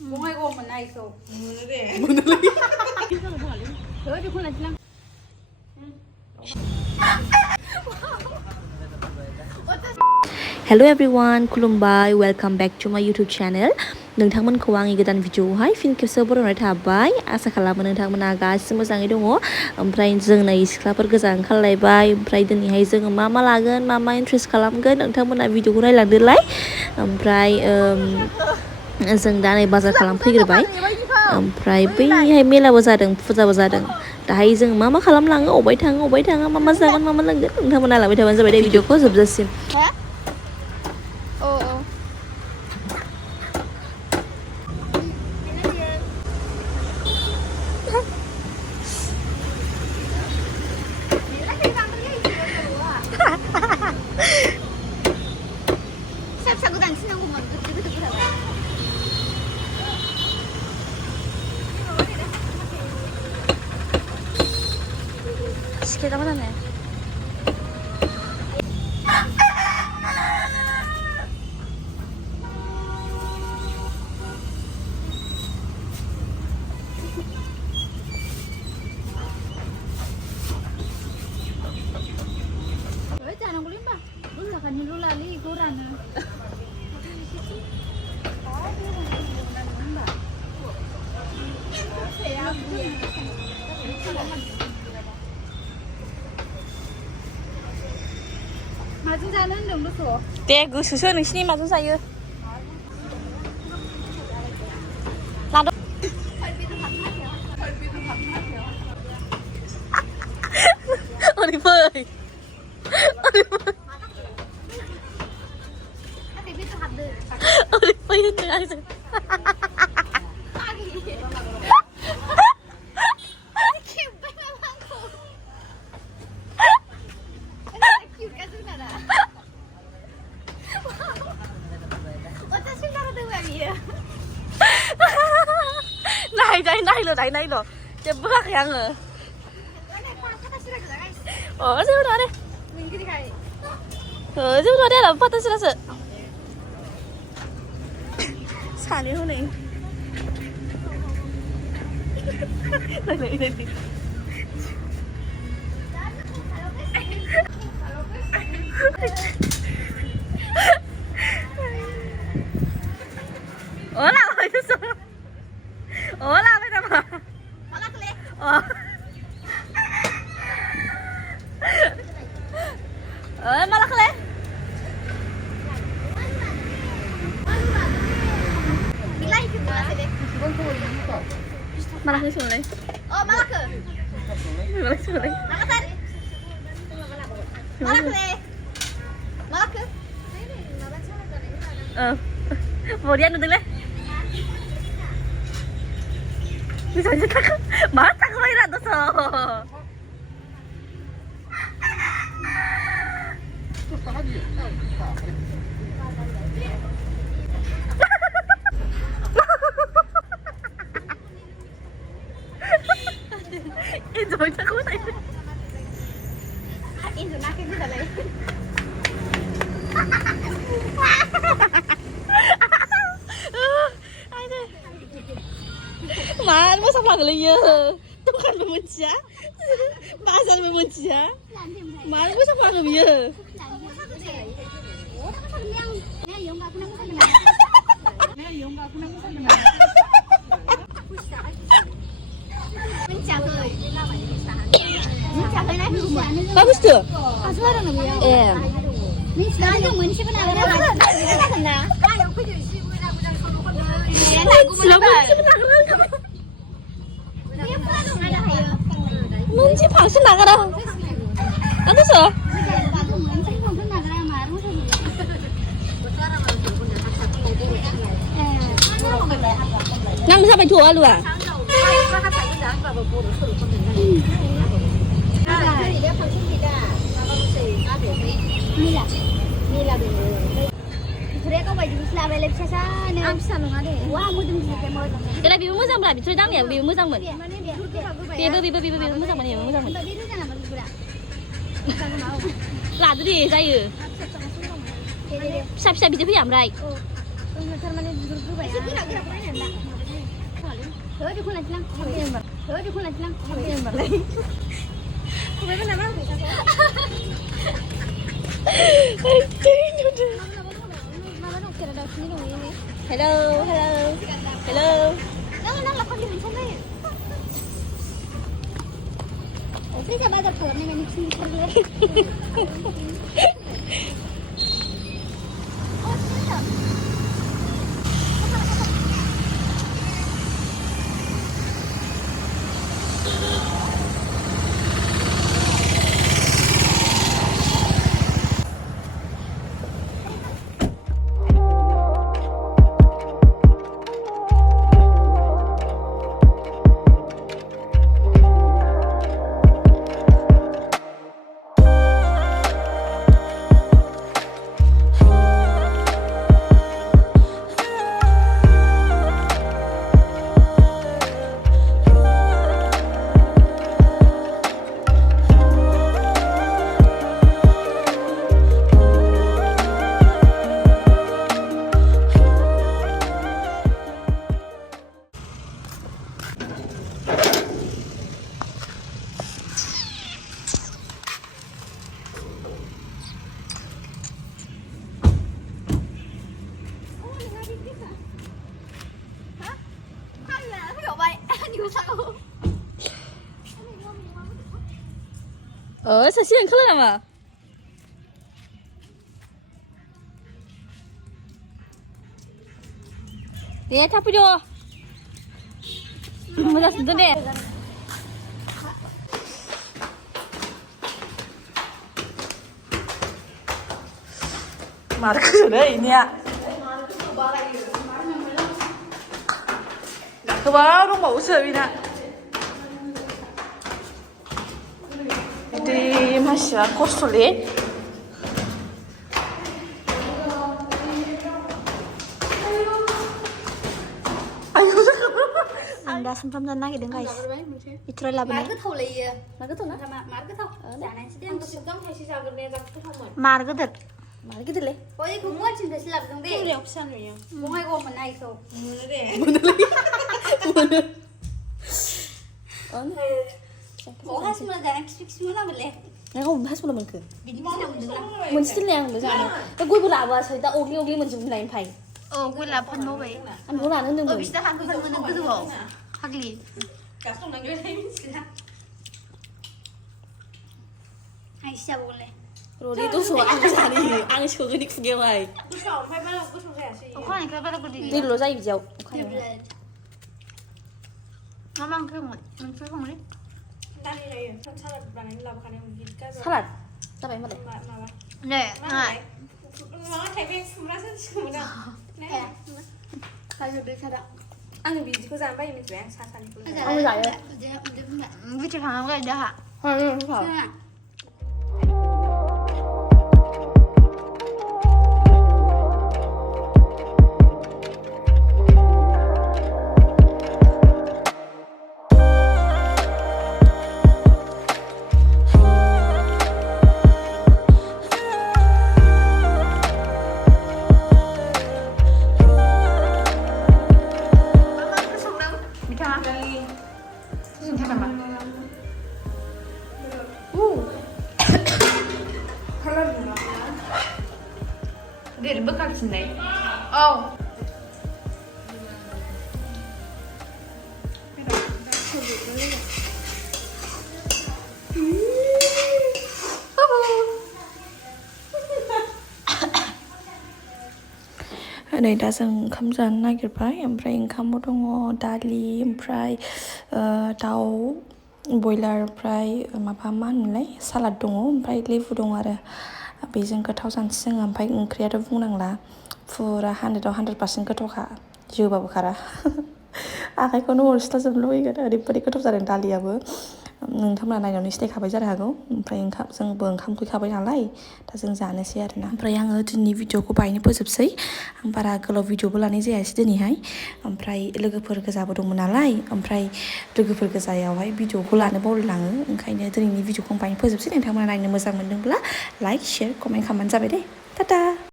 봉하고 뭐 나 있어. 뭐래? 저기 콜라 지랑. Hello everyone, Kulumbai, welcome back to my YouTube channel. नोंथांमोनखौ आंनि गोदान भिडिअआवहाय फिन खेबसेबाव बरायनाय थाबाय आसा खालामो नोंथांमोना गासिबो मोजाङै दङ ओमफ्राय जों नै सिख्लाफोर गोजा ओंखारलायबाय ओमफ्राय दिनैहाय जोङो मा लागोन मा इन्ट्रेस्ट खालामगोन नोंथांमोना भिडिअखौ नायलांदोलाय ओमफ्राय जों दा नै बाजार खालामफैग्रोबाय ओमफ्राय बैहाय मेलाबो जादों फुजाबो जादों दाहाय जों मा खालामलाङो अबाय थाङा मा जागोन मा लोंगोन नोंथांमोना लाबाय थाबानो जाबाय दे भिडिअखौ जोबजासिम 시계가 많네. 왜 자는 걸림 봐. 놀라 가니 놀라리 고라는. 마중 자는 놈도 줘. 네, 그 수수 능신이 마중 사유. 나도. 어디 보여? 어디 보여? 어디 보이는데 아이들. này rồi cho bước hàng rồi giúp nó đi giúp nó đi là phát tới sự sản đi hôm nay này ủa nào rồi chứ ủa nào bây giờ mà malak le malak sule oh malak sule malak mau dia nonton le bisa aja kakak mata kau ini rada so rồi chắc không thấy in rồi cái gì đấy ai đây mà anh mới sắp làm cái gì tôi cần phải muốn chả Bazar phải muốn chả mà anh mới sắp làm cái gì bagus tuh. 눈치 방송 나가라. 안 됐어. năm sao phải chùa luôn à? Cái này bibu moजां lah, bicu dang ya, bibu moजां मोन. Bibu moजां मोन, moजां मोन. लादो दे जायो. फिसा बिदि फैया ओमफ्राय थारमाने बिगुर गोबाया एसे गोरा गोरा फरायनानै ला बेखौ लाखिलां बेखौ लाखिलां होमबालाय फबायबो नामा माबा दं केरादाफिनि दं बेयो हेलौ नांला फाग्लि मोनसेयानो जायो फैसा बाजार खालामनाय माने खिन्थागोन 사실 클라마 네 타프죠 뭐다 쓴데 마르크래 이니야 그바로 뭐 웃어이나 di masya kosole आं दा सुमफ्राम जानो नागिरदों गाइस इथ्राय लाबोनाय मार गोथाव लायो मार गोथाव ना मार गोथाव जानायसै दे आं सुमफ्राम थाइसे जाग्रोनाया जा गोथावमोन मार गिदिरलै बयखौ गुवाहाटिनिफ्रायसो लाबोदों दे फुलियाव फिसा नुयो बङाइगाव मोनना इखौ मोनो दे हासुला जाना खिसु मोनामोनलै हासुला मोनखो बिदि मोनामोनला मोनसिथिनलाय आंबो जानो दा गयबो लाबोआसै दा अग्लि मोनजोबलाय ओमफ्राय गय लाबोफानबावबाय आं बेखौ लानो होनदोंमोन बिसिना हागोफोर मोनो गोजौआव फाग्लि गासंनांगौहाय मिथिला आं इसे जाबावगोनलाय र'दे दस' आं जानो आं सोगोननि खुगायावहाय गोथाव ओमफ्राय बारा गोथाव जायासै अखानिफ्राय बारा गोदै दैल' जायो बिदियाव मा ओंख्रिमोन ओंख्रि संलै दालि जायो सालाद बानायनो लाबोखानाय सालाद जाबाय होनबालाय माबा नै माबा थाइबें खुमब्रासो सोमोन आं खाजोबदो सादा आङो बिदिखौ जानो बायो मिथिबाय आं सा सानिखौ आंबो जायो बिथि खालामनांगौ गायदो आहा Dia bekal sini. Oh. नै दा जों ओंखाम जानो नागिरबाय ओमफ्राय ओंखामाव दङ दालि ओमफ्राय दाउ बयलार ओमफ्राय माबा मा होनोमोनलाय सालाद दङ ओमफ्राय लेबु दङ आरो बेजों गोथाव जानोसै जोङो ओमफ्राय ओंख्रियाथ' बुंनांला फुरा 100% गोथावखा जोबाबो खारा आखाइखौनो अरस्लाजोबनो लुबैगोन ओरैबायदि गोथाव जादों दालियाबो नोंथांमोना नायनानै सिनायखाबाय जानो हागौ ओमफ्राय जोंबो ओंखाम उखैखाबाय नालाय दा जों जानोसै आरोना ओमफ्राय आङो दिनैनि भिडिअखौ बाहायनो फोजोबसै आं बारा गोलाव भिडिअबो लानाय जायासै दिनैहाय ओमफ्राय लोगोफोर गोजाबो दंमोन नालाय ओमफ्राय लोगोफोर गोजायावहाय भिडिअखौ लानो बावलायलाङो ओंखायनो दिनैनि भिडिअखौ आं बाहायनो फोजोबसै नोंथांमोना नायनो मोजां मोनदोंब्ला लाइक शेयार कमेन्ट खालामबानो जाबाय दे टाटा